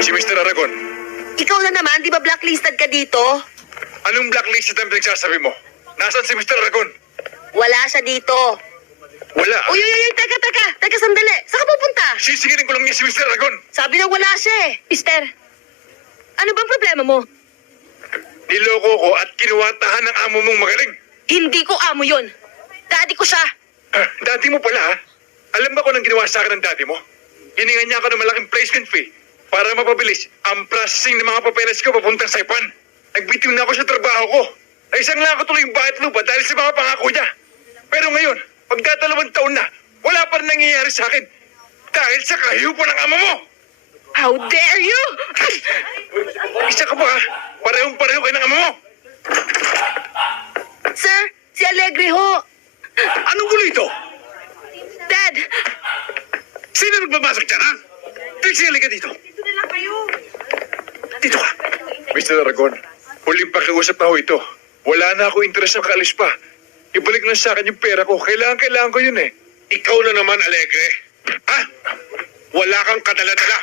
Si Mr. Aragon. Ikaw na naman, di ba blacklisted ka dito? Anong blacklisted ang pinagsasabi mo? Nasaan si Mr. Aragon? Wala siya dito. Wala. Uy, teka, sandali. Saan ka pupunta? Sisigilin ko lang niya si Mr. Aragon. Sabi na wala siya eh. Mister, ano bang problema mo? Niloko ko at kinuwatahan ng amo mong magaling. Hindi ko amo yun. Daddy ko siya. Dati mo pala, ha? Alam ba kung anong ginawa sa akin ng dati mo? Hiningan niya ako ng malaking placement fee para mapabilis ang processing ng mga papeles ko papuntang Saipan. Nagbitiw na ako sa trabaho ko. Naisang lang ako tuloy yung bahat lupa dahil sa mga pangako niya. Pero ngayon, pagdadalawang taon na, wala pa rin nangyayari sa akin. Dahil sa kahiupo ng ama mo! How dare you! Isa ka ba, ha? Parehong-pareho kayo ng ama mo! Sir, si Alegre ho. Anong gulo ito? Dad, Sino nagbamasok dyan, ha? Trixie, halika dito. dito na lang kayo. Dito ka. Mr. Aragon, huling pakiusap na ho ito. Wala na ako interes na makaalis pa. Ibalik na sa akin yung pera ko. Kailangan ko yun eh. Ikaw na naman, Alegre. Ha? Wala kang kadala-dala.